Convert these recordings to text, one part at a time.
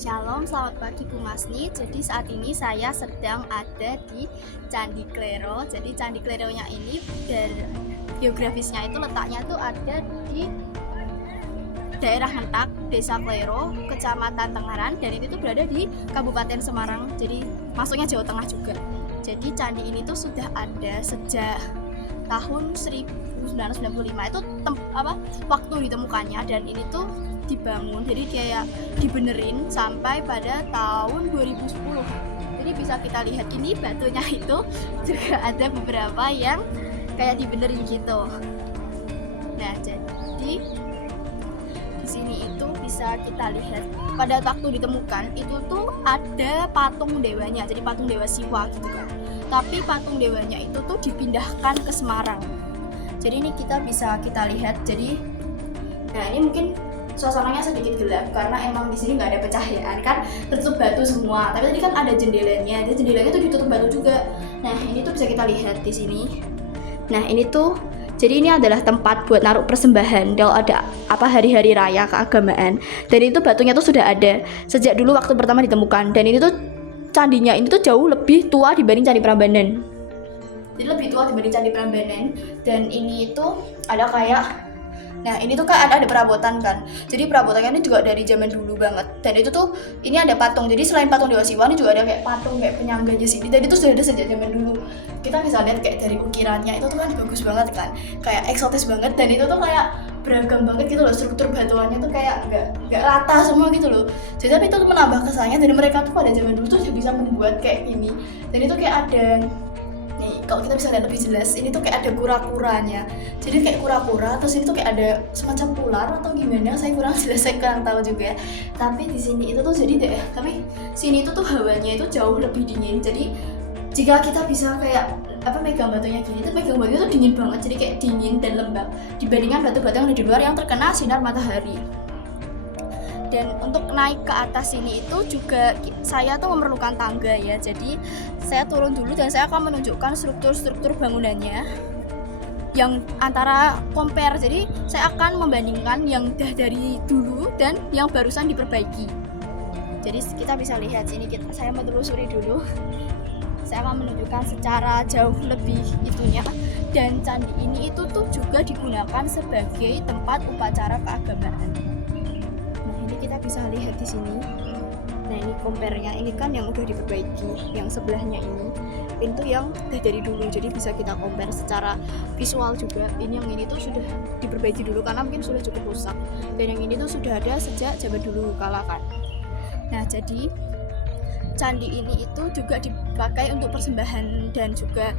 Shalom, selamat pagi Bu Masni. Jadi saat ini saya sedang ada di Candi Klero. Jadi Candi Kleronya ini dari geografisnya itu letaknya tuh ada di daerah Ngentak, Desa Klero, Kecamatan Tengaran, dan ini tuh berada di Kabupaten Semarang. Jadi masuknya Jawa Tengah juga. Jadi candi ini tuh sudah ada sejak tahun 1995 itu waktu ditemukannya, dan ini tuh dibangun, jadi kayak dibenerin sampai pada tahun 2010. Jadi bisa kita lihat ini batunya itu juga ada beberapa yang kayak dibenerin gitu. Nah, jadi di sini itu bisa kita lihat pada waktu ditemukan itu tuh ada patung dewanya, jadi patung dewa Siwa gitu kan. Tapi patung dewanya itu tuh dipindahkan ke Semarang. Jadi ini kita lihat. Jadi nah ini mungkin suasananya sedikit gelap karena emang di sini nggak ada pencahayaan, kan tertutup batu semua. Tapi tadi kan ada jendelanya, jadi jendelanya tuh ditutup batu juga. Nah ini tuh bisa kita lihat di sini. Nah ini tuh, jadi ini adalah tempat buat naruh persembahan kalau ada hari-hari raya keagamaan. Dan itu batunya tuh sudah ada sejak dulu waktu pertama ditemukan. Dan ini tuh candinya ini tuh jauh lebih tua dibanding Candi Prambanan. Jadi lebih tua dibanding Candi Prambanan. Dan ini tuh ada kayak, nah ini tuh kan ada perabotan kan. Jadi perabotannya ini juga dari zaman dulu banget. Dan itu tuh ini ada patung. Jadi selain patung Dewa Siwa ini juga ada kayak patung kayak penyangga di sini. Dan itu sudah ada sejak zaman dulu. Kita bisa lihat kayak dari ukirannya itu tuh kan bagus banget kan. Kayak eksotis banget, dan itu tuh kayak beragam banget gitu loh. Struktur batuannya tuh kayak nggak rata semua gitu loh. Jadi tapi itu tuh menambah kesannya, dan mereka tuh pada zaman dulu tuh bisa membuat kayak gini. Dan itu kayak ada, nih kalau kita bisa lihat lebih jelas, ini tuh kayak ada kura-kuranya. Jadi kayak kura-kura, terus ini tuh kayak ada semacam ular atau gimana, saya kurang jelas, saya kurang tahu juga. Tapi di sini itu tuh jadi deh, tapi sini itu tuh hawanya itu jauh lebih dingin. Jadi jika kita bisa kayak megang batunya gini, tuh megang batunya tuh dingin banget. Jadi kayak dingin dan lembab dibandingkan batu-batu yang ada di luar yang terkena sinar matahari. Dan untuk naik ke atas sini itu juga saya tuh memerlukan tangga ya. Jadi saya turun dulu dan saya akan menunjukkan struktur-struktur bangunannya yang antara compare. Jadi saya akan membandingkan yang dari dulu dan yang barusan diperbaiki. Jadi kita bisa lihat sini, saya menelusuri dulu. Saya akan menunjukkan secara jauh lebih itunya. Dan candi ini itu tuh juga digunakan sebagai tempat upacara keagamaan. Kita bisa lihat di sini. Nah ini compare-nya, ini kan yang udah diperbaiki, yang sebelahnya ini pintu yang udah dari dulu, jadi bisa kita compare secara visual juga. Yang ini tuh sudah diperbaiki dulu karena mungkin sudah cukup rusak, dan yang ini tuh sudah ada sejak zaman dulu kala kan. Nah jadi candi ini itu juga dipakai untuk persembahan dan juga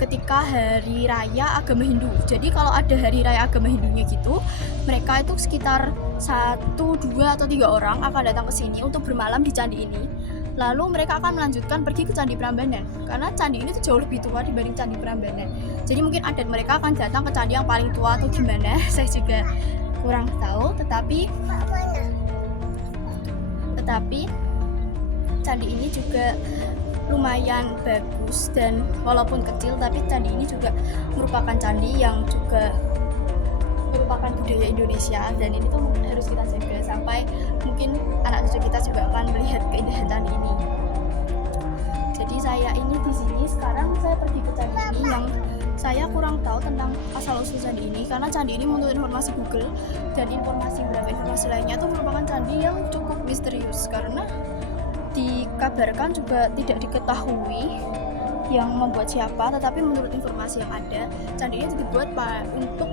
ketika hari raya agama Hindu. Jadi kalau ada hari raya agama Hindunya gitu, mereka itu sekitar 1, 2, atau 3 orang akan datang ke sini untuk bermalam di candi ini. Lalu mereka akan melanjutkan pergi ke Candi Prambanan, karena candi ini tuh jauh lebih tua dibanding Candi Prambanan. Jadi mungkin adat mereka akan datang ke candi yang paling tua atau gimana, saya juga kurang tahu. Tetapi candi ini juga lumayan bagus, dan walaupun kecil tapi candi ini juga merupakan candi yang juga merupakan budaya Indonesia, dan ini tuh harus kita jaga sampai mungkin anak cucu kita juga akan melihat keindahan candi ini. Jadi saya ini di sini sekarang saya pergi ke candi ini yang saya kurang tahu tentang asal usul candi ini, karena candi ini menurut informasi Google dan beberapa informasi lainnya tuh merupakan candi yang cukup misterius, karena dikabarkan juga tidak diketahui yang membuat siapa. Tetapi menurut informasi yang ada, candi ini dibuat untuk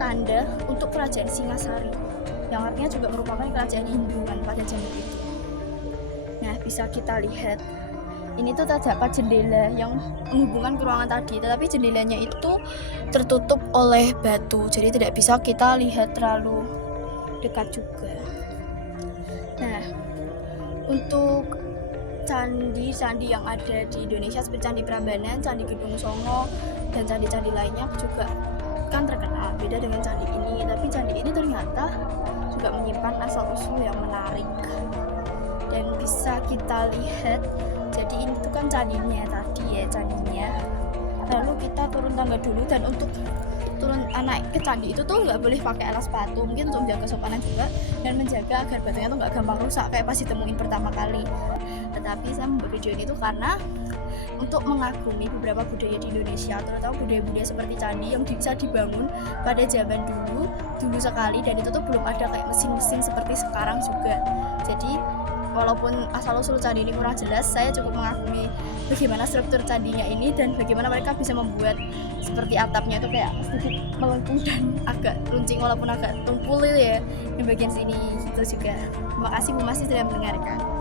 tanda untuk kerajaan Singasari, yang artinya juga merupakan kerajaan Hindu kan pada zaman itu. Nah bisa kita lihat ini tuh terdapat jendela yang menghubungkan ke ruangan tadi, tetapi jendelanya itu tertutup oleh batu, jadi tidak bisa kita lihat terlalu dekat juga. Nah untuk candi-candi yang ada di Indonesia seperti Candi Prambanan, Candi Gedung Songo, dan candi-candi lainnya juga kan terkenal beda dengan candi ini. Tapi candi ini ternyata juga menyimpan asal-usul yang menarik dan bisa kita lihat. Jadi ini tuh kan candinya tadi ya, candinya lalu kita turun tangga dulu. Dan untuk turun naik ke candi itu tuh nggak boleh pakai alas sepatu, mungkin untuk menjaga kesopanan juga dan menjaga agar batunya tuh nggak gampang rusak kayak pas ditemuin pertama kali. Tetapi saya membuat video ini tuh karena untuk mengagumi beberapa budaya di Indonesia, terutama budaya-budaya seperti candi yang bisa dibangun pada zaman dulu sekali, dan itu tuh belum ada kayak mesin-mesin seperti sekarang juga. Jadi walaupun asal-usul candi ini kurang jelas, saya cukup mengagumi bagaimana struktur candinya ini dan bagaimana mereka bisa membuat seperti atapnya itu kayak sedikit melengkung dan agak runcing walaupun agak tumpul itu ya di bagian sini. Itu juga. Terima kasih Bu Masih sudah mendengarkan.